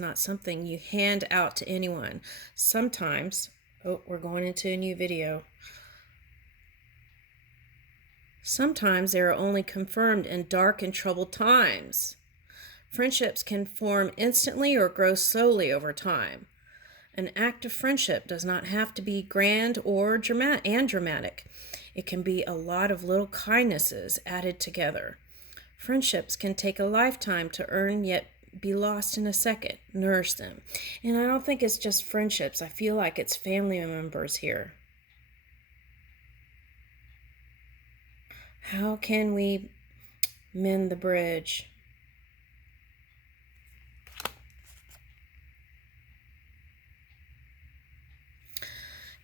It's not something you hand out to anyone. Sometimes, oh, we're going into a new video. Sometimes they are only confirmed in dark and troubled times. Friendships can form instantly or grow slowly over time. An act of friendship does not have to be grand or dramatic. It can be a lot of little kindnesses added together. Friendships can take a lifetime to earn, yet be lost in a second. Nourish them. And I don't think it's just friendships. I feel like it's family members here. How can we mend the bridge?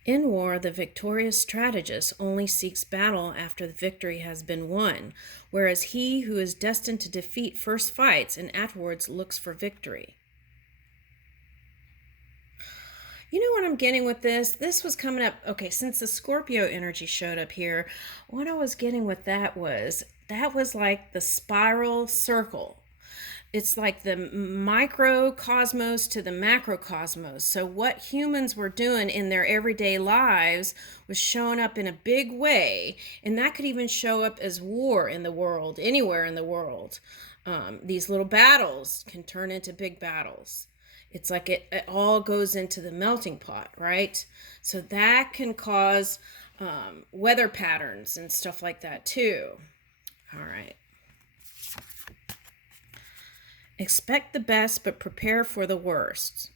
In war, the victorious strategist only seeks battle after the victory has been won, whereas he who is destined to defeat first fights and afterwards looks for victory. You know what I'm getting with this? This was coming up, okay, since the Scorpio energy showed up here, what I was getting with that was like the spiral circle. It's like the microcosmos to the macrocosmos. So what humans were doing in their everyday lives was showing up in a big way, and that could even show up as war in the world, anywhere in the world. These little battles can turn into big battles. It's like it all goes into the melting pot, right? So that can cause weather patterns and stuff like that too. All right. Expect the best, but prepare for the worst.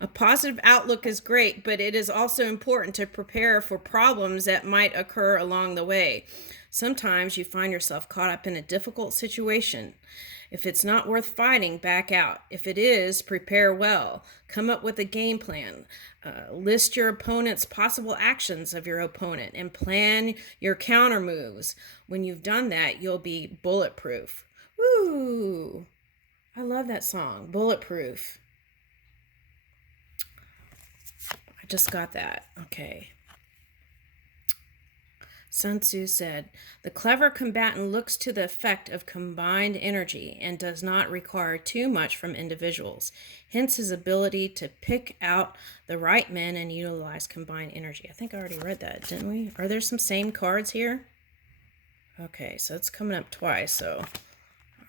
A positive outlook is great, but it is also important to prepare for problems that might occur along the way. Sometimes you find yourself caught up in a difficult situation. If it's not worth fighting, back out. If it is, prepare well. Come up with a game plan. List your opponent's possible actions of your opponent and plan your counter moves. When you've done that, you'll be bulletproof. Woo! I love that song, Bulletproof. I just got that. Okay. Sun Tzu said, "The clever combatant looks to the effect of combined energy and does not require too much from individuals, hence his ability to pick out the right men and utilize combined energy." I think I already read that, didn't we? Are there some same cards here? Okay, so it's coming up twice, so...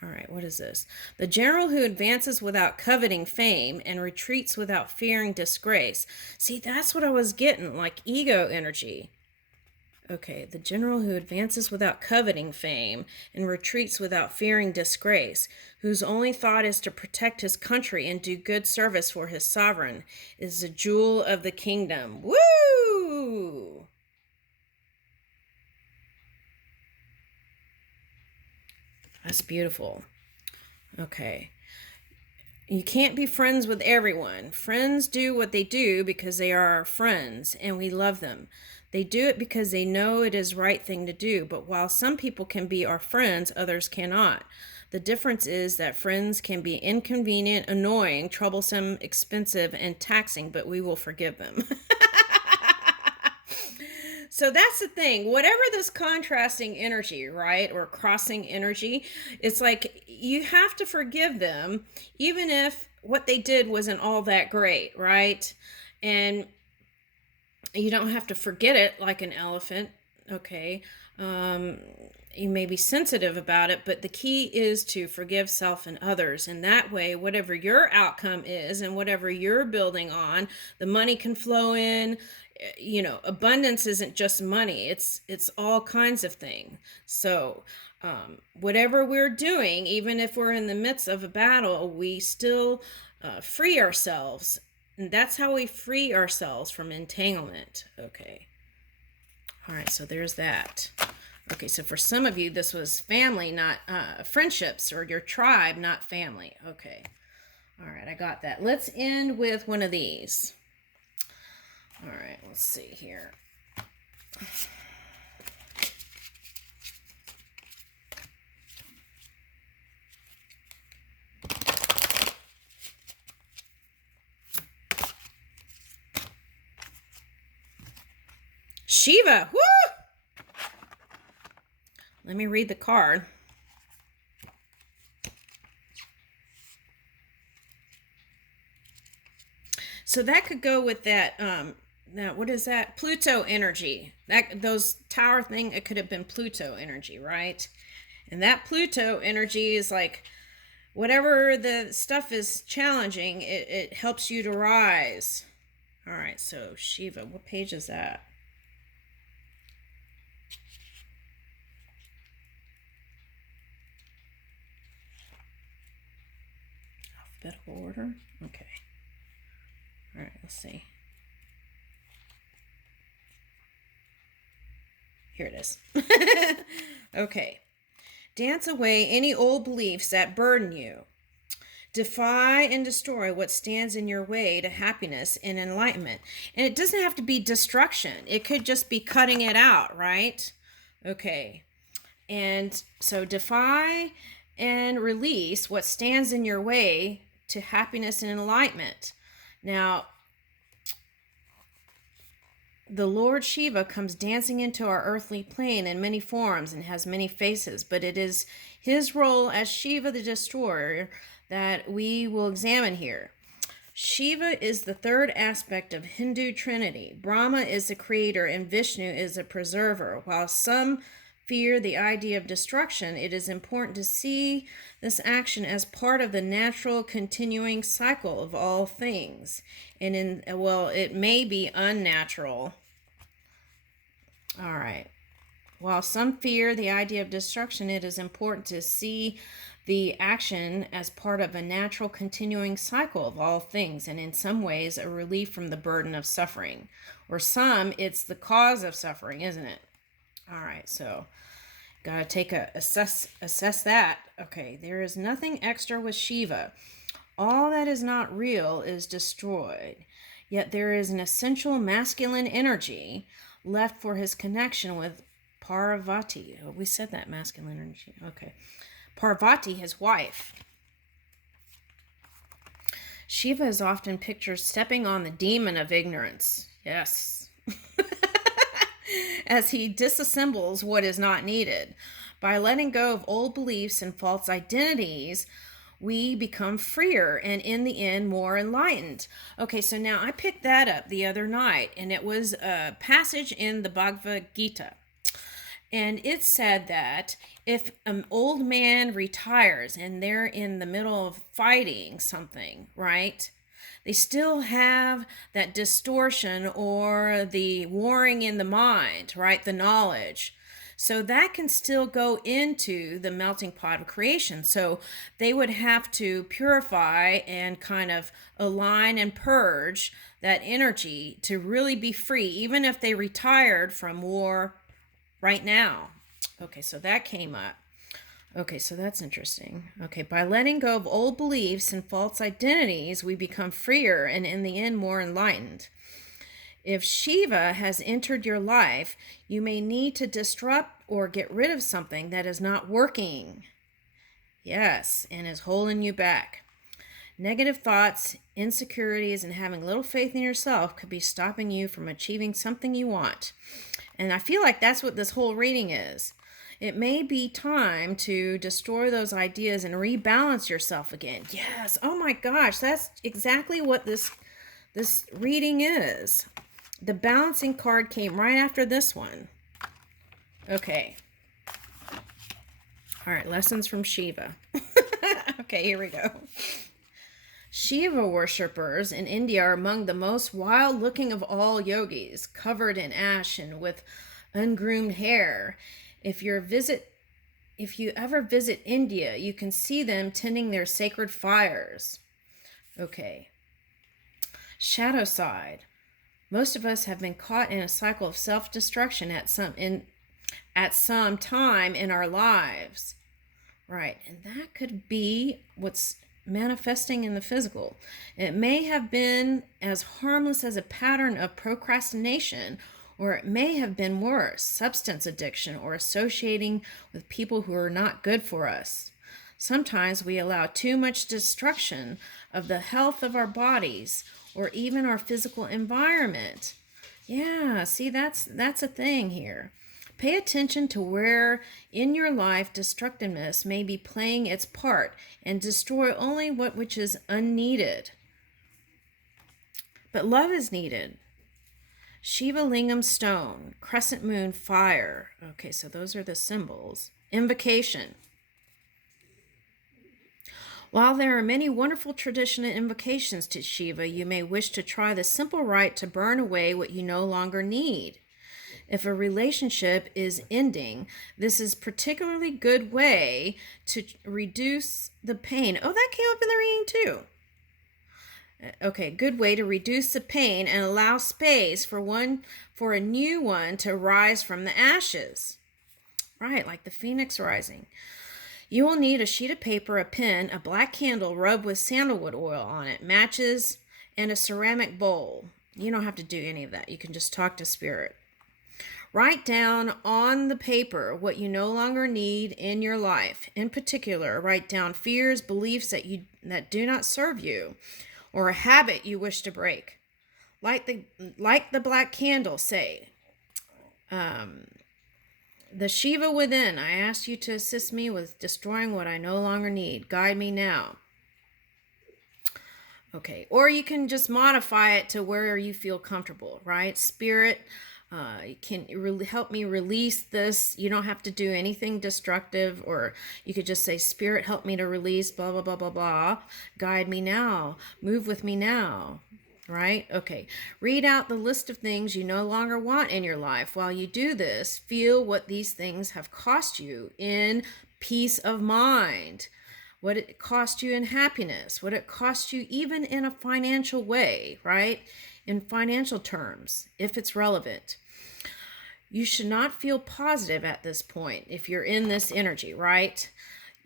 All right, what is this? "The general who advances without coveting fame and retreats without fearing disgrace." See, that's what I was getting, like ego energy. Okay, "the general who advances without coveting fame and retreats without fearing disgrace, whose only thought is to protect his country and do good service for his sovereign, is the jewel of the kingdom." Woo! That's beautiful. Okay. You can't be friends with everyone. Friends do what they do because they are our friends and we love them. They do it because they know it is the right thing to do. But while some people can be our friends, others cannot. The difference is that friends can be inconvenient, annoying, troublesome, expensive, and taxing, but we will forgive them. So that's the thing. Whatever this contrasting energy, right, or crossing energy, it's like you have to forgive them, even if what they did wasn't all that great, right? And you don't have to forget it like an elephant, okay? You may be sensitive about it, but the key is to forgive self and others. And that way, whatever your outcome is and whatever you're building on, the money can flow in. You know, abundance isn't just money. It's all kinds of things. So whatever we're doing, even if we're in the midst of a battle, we still free ourselves. And that's how we free ourselves from entanglement. Okay. All right, so there's that. Okay, so for some of you, this was family, not friendships, or your tribe, not family. Okay. All right, I got that. Let's end with one of these. All right, let's see here. Shiva, woo! Let me read the card. So that could go with that what is that? Pluto energy. That those tower thing, it could have been Pluto energy, right? And that Pluto energy is like whatever the stuff is challenging, it helps you to rise. All right, so Shiva, what page is that? Alphabetical order? Okay. All right, let's see. Here it is. Okay. Dance away any old beliefs that burden you. Defy and destroy what stands in your way to happiness and enlightenment. And it doesn't have to be destruction, it could just be cutting it out, right? Okay. And so defy and release what stands in your way to happiness and enlightenment. Now, the Lord Shiva comes dancing into our earthly plane in many forms and has many faces, but it is his role as Shiva the destroyer that we will examine here. Shiva is the third aspect of Hindu Trinity. Brahma is the creator and Vishnu is the preserver. While some fear the idea of destruction, it is important to see this action as part of the natural continuing cycle of all things. And it may be unnatural. All right. While some fear the idea of destruction, it is important to see the action as part of a natural continuing cycle of all things, and in some ways a relief from the burden of suffering. Or some, it's the cause of suffering, isn't it? All right, so gotta take a assess that. Okay, there is nothing extra with Shiva. All that is not real is destroyed. Yet there is an essential masculine energy left for his connection with Parvati. Oh, we said that, masculine energy. Okay. Parvati, his wife. Shiva is often pictured stepping on the demon of ignorance. Yes. As he disassembles what is not needed. By letting go of old beliefs and false identities, we become freer and in the end more enlightened. Okay, so now I picked that up the other night, and it was a passage in the Bhagavad Gita. And it said that if an old man retires and they're in the middle of fighting something, right? They still have that distortion or the warring in the mind, right? The knowledge. So that can still go into the melting pot of creation. So they would have to purify and kind of align and purge that energy to really be free, even if they retired from war right now. Okay, so that came up. Okay, so that's interesting. Okay, by letting go of old beliefs and false identities, we become freer and in the end more enlightened. If Shiva has entered your life, you may need to disrupt or get rid of something that is not working. Yes, and is holding you back. Negative thoughts, insecurities, and having little faith in yourself could be stopping you from achieving something you want. And I feel like that's what this whole reading is. It may be time to destroy those ideas and rebalance yourself again. Yes. Oh my gosh, that's exactly what this reading is. The balancing card came right after this one. Okay. All right, lessons from Shiva. Okay, here we go. Shiva worshippers in India are among the most wild-looking of all yogis, covered in ash and with ungroomed hair. If you ever visit India, you can see them tending their sacred fires. Okay. Shadow side. Most of us have been caught in a cycle of self-destruction at some time in our lives. Right, and that could be what's manifesting in the physical. It may have been as harmless as a pattern of procrastination, or it may have been worse, substance addiction or associating with people who are not good for us. Sometimes we allow too much destruction of the health of our bodies or even our physical environment. Yeah, see, that's a thing here. Pay attention to where in your life destructiveness may be playing its part and destroy only which is unneeded. but love is needed. Shiva Lingam stone, crescent moon, fire. Okay, so those are the symbols. Invocation. While there are many wonderful traditional invocations to Shiva, you may wish to try the simple rite to burn away what you no longer need. If a relationship is ending, this is a particularly good way to reduce the pain. Oh, that came up in the reading too. Okay, good way to reduce the pain and allow space for a new one to rise from the ashes. Right, like the phoenix rising. You will need a sheet of paper, a pen, a black candle rubbed with sandalwood oil on it, matches, and a ceramic bowl. You don't have to do any of that. You can just talk to spirit. Write down on the paper what you no longer need in your life. In particular, write down fears, beliefs that do not serve you, or a habit you wish to break. Like the black candle, say, the Shiva within, I ask you to assist me with destroying what I no longer need. Guide me now. Okay, or you can just modify it to where you feel comfortable, right? Spirit, can really help me release this. You don't have to do anything destructive, or you could just say, Spirit, help me to release, blah, blah, blah, blah, blah. Guide me now. Move with me now. Right? Okay. Read out the list of things you no longer want in your life. While you do this, feel what these things have cost you in peace of mind, what it cost you in happiness, what it cost you even in a financial way, right? In financial terms, if it's relevant. You should not feel positive at this point if you're in this energy, right?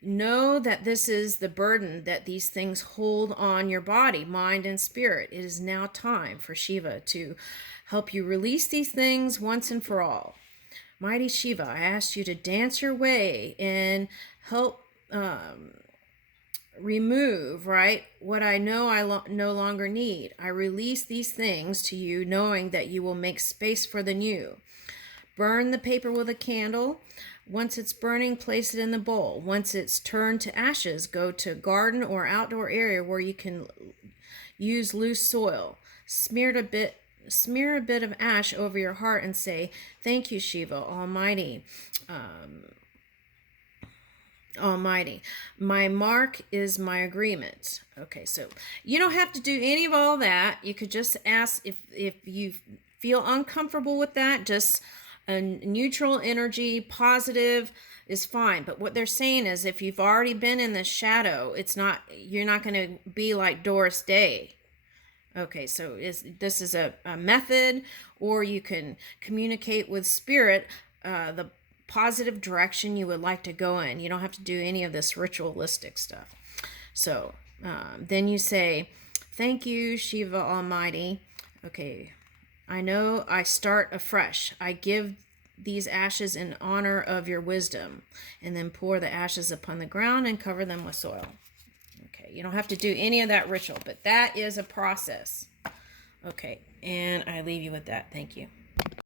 Know that this is the burden that these things hold on your body, mind, and spirit. It is now time for Shiva to help you release these things once and for all. Mighty Shiva, I ask you to dance your way and help remove, right, what I know I no longer need. I release these things to you, knowing that you will make space for the new. Burn the paper with a candle. Once it's burning, place it in the bowl. Once it's turned to ashes, go to a garden or outdoor area where you can use loose soil. Smear a bit of ash over your heart and say, thank you, Shiva, Almighty. Almighty. My mark is my agreement. Okay, so you don't have to do any of all that. You could just ask if you feel uncomfortable with that, just a neutral energy, positive is fine. But what they're saying is if you've already been in the shadow, you're not going to be like Doris Day. Okay, so this is a method, or you can communicate with spirit the positive direction you would like to go in. You don't have to do any of this ritualistic stuff. So then you say, thank you, Shiva Almighty. Okay, I know I start afresh. I give these ashes in honor of your wisdom. And then pour the ashes upon the ground and cover them with soil. Okay, you don't have to do any of that ritual, but that is a process. Okay, and I leave you with that. Thank you.